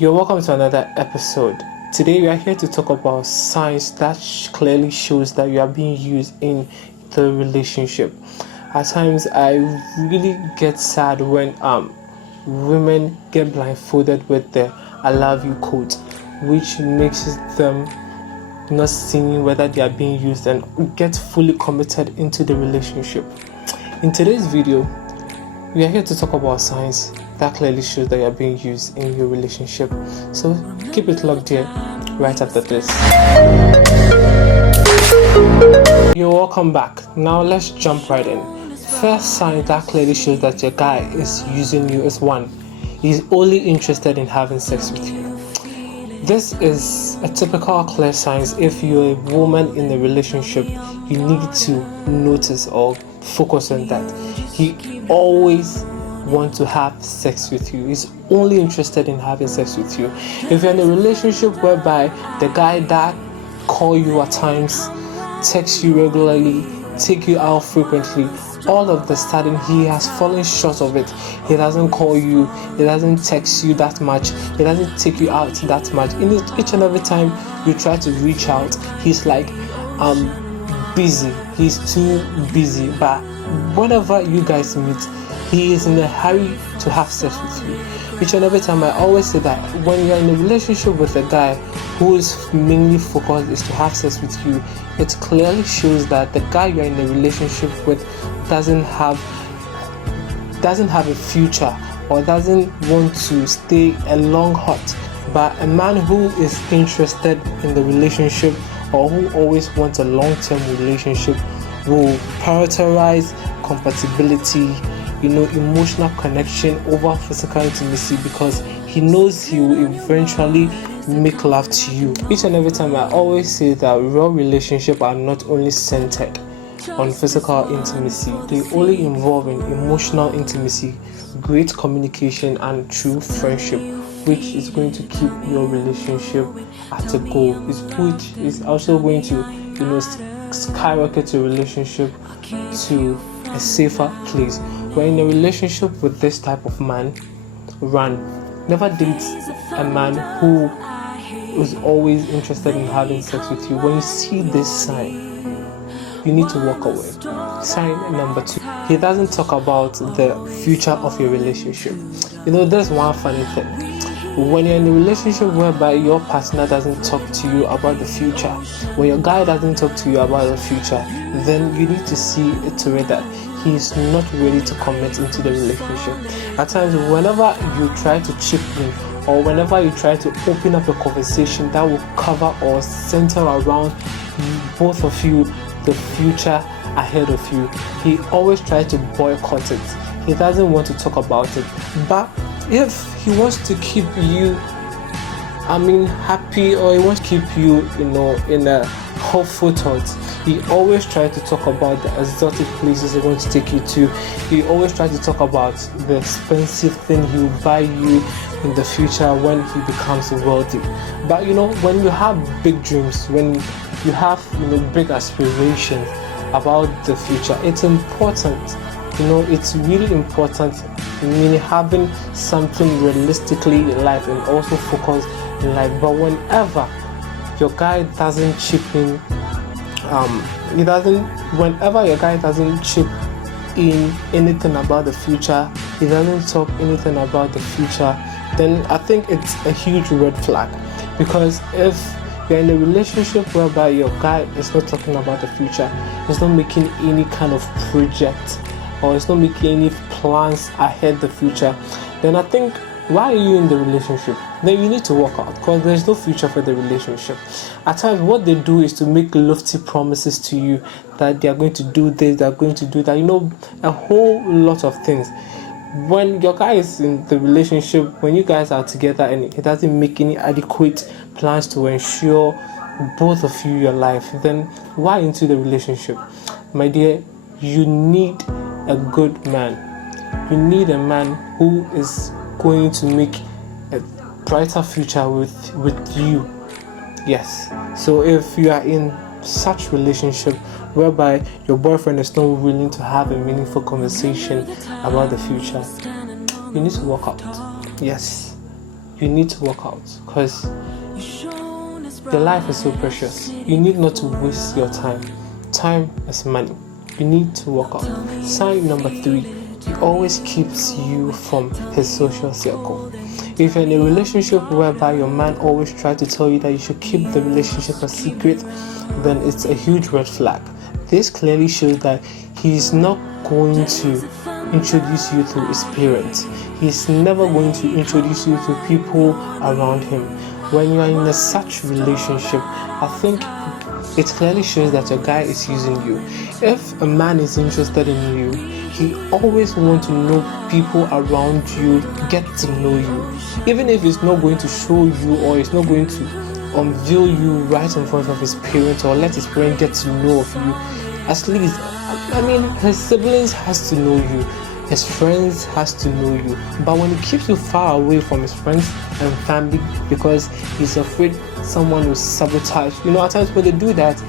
You're welcome to another episode. Today we are here to talk about signs that clearly shows that you are being used in the relationship. At times I really get sad when women get blindfolded with the "I love you" quote, which makes them not seeing whether they are being used and get fully committed into the relationship. In today's video, we are here to talk about signs that clearly shows that you are being used in your relationship. So keep it locked here right after this. You're welcome back. Now let's jump right in. First sign that clearly shows that your guy is using you is one, he's only interested in having sex with you. This is a typical clear sign. If you're a woman in a relationship, you need to notice or focus on that. He always wants to have sex with you. He's only interested in having sex with you. If you're in a relationship whereby the guy that call you at times, text you regularly, take you out frequently, all of the sudden he has fallen short of it. He doesn't call you, he doesn't text you that much, he doesn't take you out that much. In each and every time you try to reach out, he's like, I'm busy, he's too busy. But whenever you guys meet, he is in a hurry to have sex with you. Each and every time I always say that when you're in a relationship with a guy whose mainly focus is to have sex with you, it clearly shows that the guy you're in a relationship with doesn't have a future or doesn't want to stay a long hot. But a man who is interested in the relationship or who always wants a long-term relationship will prioritize compatibility, emotional connection over physical intimacy, because he knows he will eventually make love to you. Each and every time I always say that real relationships are not only centered on physical intimacy, they only involve in emotional intimacy, great communication, and true friendship, which is going to keep your relationship at a goal, which is also going to skyrocket your relationship to a safer place. When in a relationship with this type of man, never date a man who is always interested in having sex with you. When you see this sign, you need to walk away. Sign number 2, he doesn't talk about the future of your relationship. There's one funny thing. When you're in a relationship whereby your partner doesn't talk to you about the future, when your guy doesn't talk to you about the future, then you need to see it to it that he is not ready to commit into the relationship. At times, whenever you try to chip in or whenever you try to open up a conversation that will cover or center around both of you, the future ahead of you, he always tries to boycott it. He doesn't want to talk about it. But if he wants to keep you happy, or he wants to keep you in a hopeful thought, he always tries to talk about the exotic places he wants to take you to. He always tries to talk about the expensive thing he will buy you in the future when he becomes wealthy. But when you have big dreams, when you have big aspirations about the future, it's important. It's really important, meaning having something realistically in life and also focus in life. But whenever your guy doesn't chip in, whenever your guy doesn't chip in anything about the future, he doesn't talk anything about the future, then I think it's a huge red flag. Because if you're in a relationship whereby your guy is not talking about the future, he's not making any kind of project, or it's not making any plans ahead the future, then I think, why are you in the relationship? Then you need to walk out, because there's no future for the relationship. At times, what they do is to make lofty promises to you that they are going to do this, they are going to do that, a whole lot of things. When your guy is in the relationship, when you guys are together and he doesn't make any adequate plans to ensure both of you your life, then why into the relationship? My dear, you need a good man. You need a man who is going to make a brighter future with you. Yes. So if you are in such relationship whereby your boyfriend is not willing to have a meaningful conversation about the future, you need to walk out. Yes. you need to work out, because your life is so precious. You need not to waste your time. Time is money. You need to work out. Sign number 3, he always keeps you from his social circle. If you're in a relationship whereby your man always tries to tell you that you should keep the relationship a secret, then it's a huge red flag. This clearly shows that he's not going to introduce you to his parents. He's never going to introduce you to people around him. When you are in such relationship, I think it clearly shows that your guy is using you. If a man is interested in you, he always wants to know people around you, get to know you. Even if he's not going to show you, or he's not going to unveil you right in front of his parents, or let his parents get to know of you, at least, his siblings has to know you, his friends has to know you. But when he keeps you far away from his friends and family because he's afraid someone will sabotage, at times when they do that,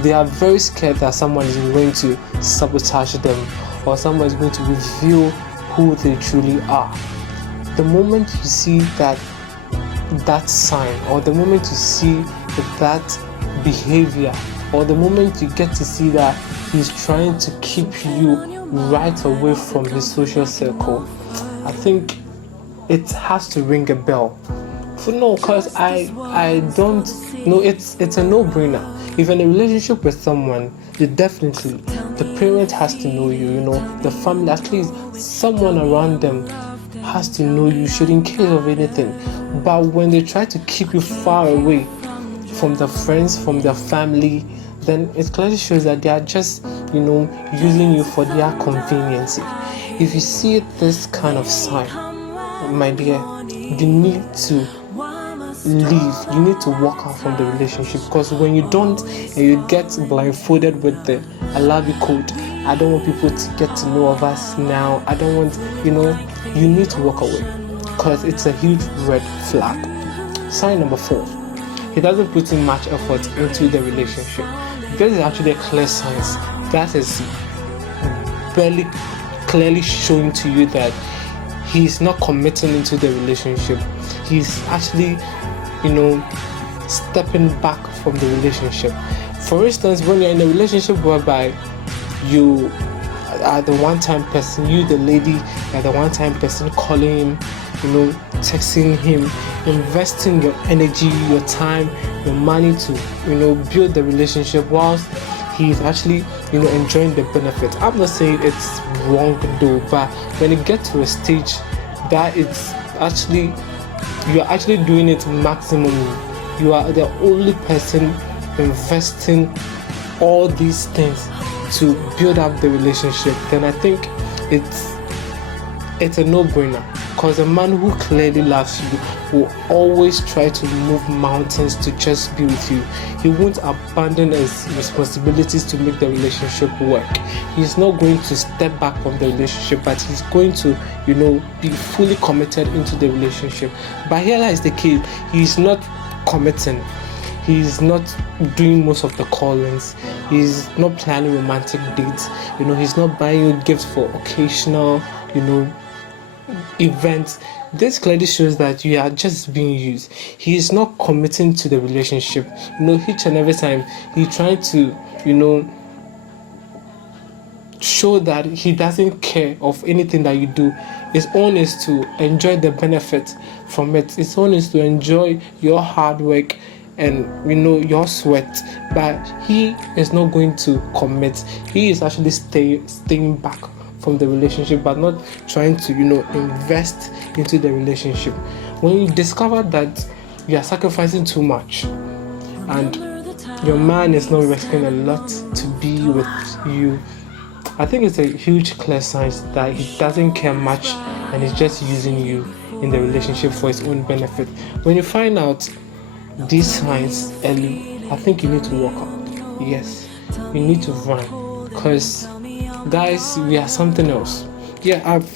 they are very scared that someone is going to sabotage them, or someone is going to reveal who they truly are. The moment you see that sign, or the moment you see that behavior, or the moment you get to see that he's trying to keep you right away from his social circle, I think it has to ring a bell. Because I don't know, it's a no-brainer. If you're in a relationship with someone, you definitely, the parent has to know you, the family, at least someone around them has to know you, should in case of anything. But when they try to keep you far away from their friends, from their family, then it clearly shows that they are just, using you for their convenience. If you see this kind of sign, my dear, you need to leave. You need to walk out from the relationship, because when you don't, and you get blindfolded with the "I love you" code, I don't want people to get to know of us now, I don't want, you need to walk away, because it's a huge red flag. Sign number 4, he doesn't put in much effort into the relationship. This is actually a clear sign that is barely clearly showing to you that he's not committing into the relationship. He's actually, stepping back from the relationship. For instance, when you're in a relationship whereby you are the one-time person, you the lady are the one-time person calling him, texting him, investing your energy, your time, your money to, build the relationship, whilst he's actually, enjoying the benefit. I'm not saying it's wrong though, but when it gets to a stage that it's actually, you're actually doing it maximum, you are the only person investing all these things to build up the relationship, then I think it's a no-brainer. Because a man who clearly loves you will always try to move mountains to just be with you. He won't abandon his responsibilities to make the relationship work. He's not going to step back from the relationship, but he's going to, be fully committed into the relationship. But here lies the key: he's not committing. He's not doing most of the callings. He's not planning romantic dates. He's not buying you gifts for occasional, events. This clearly shows that you are just being used. He is not committing to the relationship. Each and every time he's trying to, show that he doesn't care of anything that you do. His own is to enjoy the benefit from it. His own is to enjoy your hard work and your sweat, but he is not going to commit. He is actually staying back from the relationship, but not trying to invest into the relationship. When you discover that you are sacrificing too much and your man is not risking a lot to be with you, I think it's a huge clear sign that he doesn't care much and he's just using you in the relationship for his own benefit. When you find out these signs early, I think you need to walk out. Yes, you need to run, because guys, we are something else.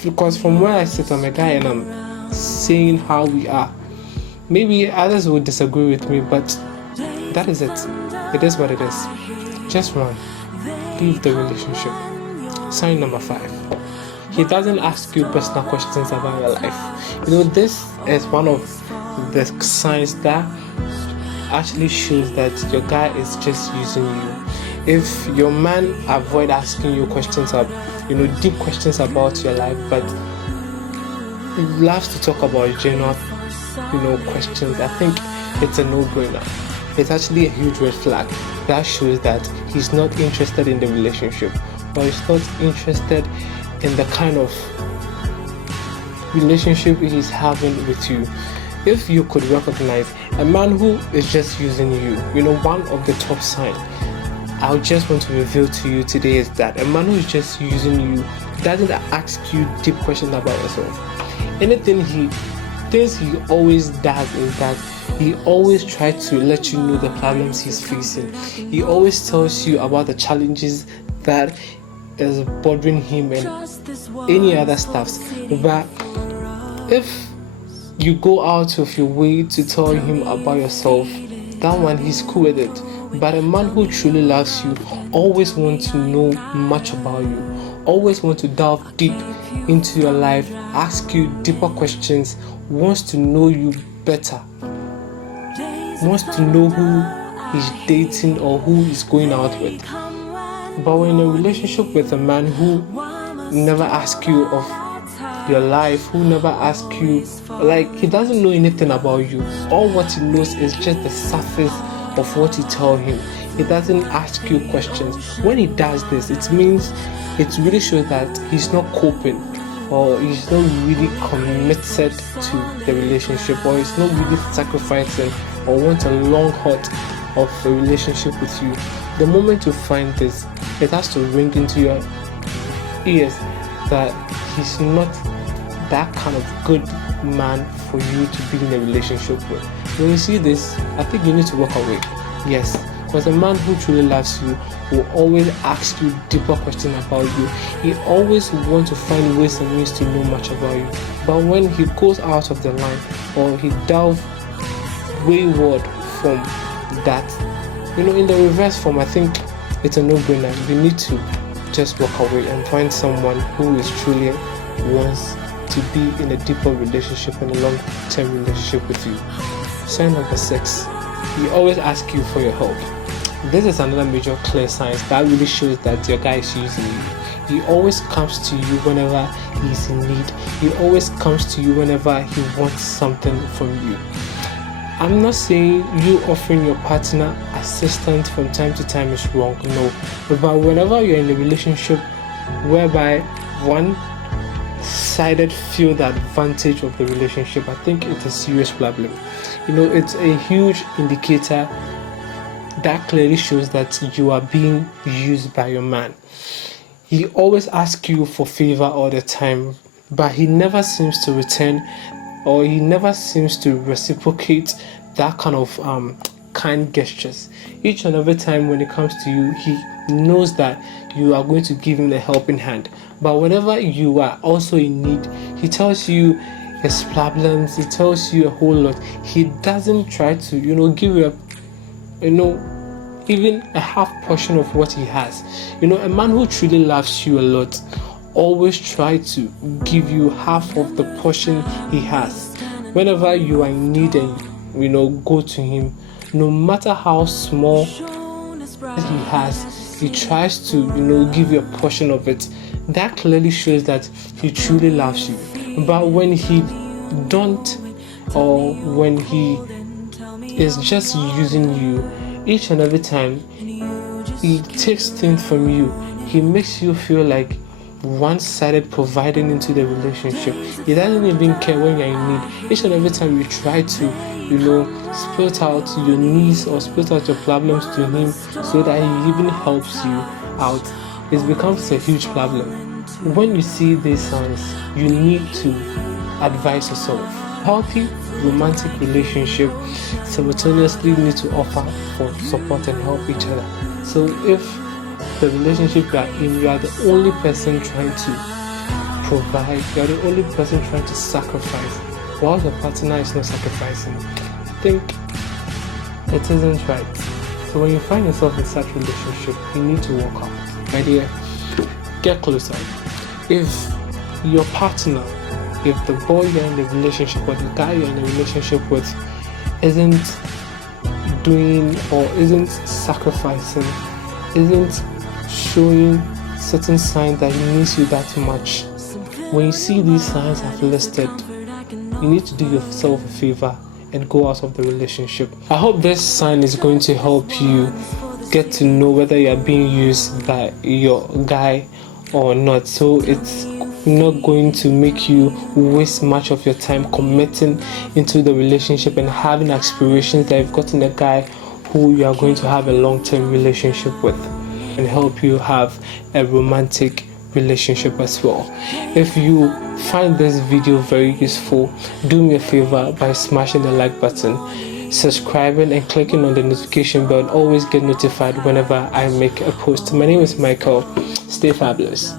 Because from where I sit, I'm a guy and I'm saying how we are. Maybe others will disagree with me, but that is it. It is what it is. Just run. Leave the relationship. Sign number 5. He doesn't ask you personal questions about your life. This is one of the signs that actually shows that your guy is just using you. If your man avoid asking you questions deep questions about your life, but he loves to talk about general questions, I think it's a no-brainer. It's actually a huge red flag that shows that he's not interested in the relationship, or he's not interested in the kind of relationship he's having with you. If you could recognize a man who is just using you, one of the top signs I just want to reveal to you today is that a man who is just using you doesn't ask you deep questions about yourself. Things he always does is that he always tries to let you know the problems he's facing. He always tells you about the challenges that is bothering him and any other stuffs. But if you go out of your way to tell him about yourself, that one, he's cool with it. But a man who truly loves you always wants to know much about you, always wants to delve deep into your life, ask you deeper questions, wants to know you better, wants to know who he's dating or who he's going out with. But when in a relationship with a man who never asks you of your life, who never asks you, he doesn't know anything about you, all what he knows is just the surface of what you tell him. He doesn't ask you questions. When he does this, it means it really shows that he's not coping, or he's not really committed to the relationship, or he's not really sacrificing or want a long haul of a relationship with you. The moment you find this, it has to ring into your ears that he's not that kind of good man for you to be in a relationship with. When you see this, I think you need to walk away. Yes, because a man who truly loves you will always ask you deeper questions about you. He always wants to find ways and means to know much about you. But when he goes out of the line, or he delves wayward from that, in the reverse form, I think it's a no-brainer. You need to just walk away and find someone who is truly wants to be in a deeper relationship and a long-term relationship with you. Sign number 6, he always asks you for your help. This is another major clear sign that really shows that your guy is using you. He always comes to you whenever he's in need. He always comes to you whenever he wants something from you. I'm not saying you offering your partner assistance from time to time is wrong, no. But whenever you're in a relationship whereby one sided feel the advantage of the relationship, I think it's a serious problem. It's a huge indicator that clearly shows that you are being used by your man. He always asks you for favor all the time, but he never seems to return, or he never seems to reciprocate that kind of kind gestures. Each and every time when it comes to you, he knows that you are going to give him the helping hand. But whenever you are also in need, he tells you his problems, he tells you a whole lot. He doesn't try to, give you even a half portion of what he has. A man who truly loves you a lot always try to give you half of the portion he has. Whenever you are in need and go to him, no matter how small he has, he tries to give you a portion of it. That clearly shows that he truly loves you. But when he don't, or when he is just using you, each and every time he takes things from you, he makes you feel like one-sided providing into the relationship. He doesn't even care when you're in need. Each and every time you try to spill out your needs or spill out your problems to him so that he even helps you out, it becomes a huge problem. When you see these signs, you need to advise yourself. Healthy romantic relationship simultaneously need to offer for support and help each other. So if the relationship you are in, you are the only person trying to provide, you are the only person trying to sacrifice, while the partner is not sacrificing, I think it isn't right. So when you find yourself in such a relationship, you need to walk out. My dear, get closer. If your partner if the boy you're in a relationship or the guy you're in a relationship with isn't doing or isn't sacrificing, isn't showing certain signs that he needs you that much. When you see these signs I've listed, you need to do yourself a favor and go out of the relationship. I hope this sign is going to help you get to know whether you're being used by your guy or not, so it's not going to make you waste much of your time committing into the relationship and having aspirations that you've gotten a guy who you are going to have a long-term relationship with, and help you have a romantic relationship as well. If you find this video very useful, do me a favor by smashing the like button, subscribing and clicking on the notification bell, and always get notified whenever I make a post. My name is Michael. Stay fabulous.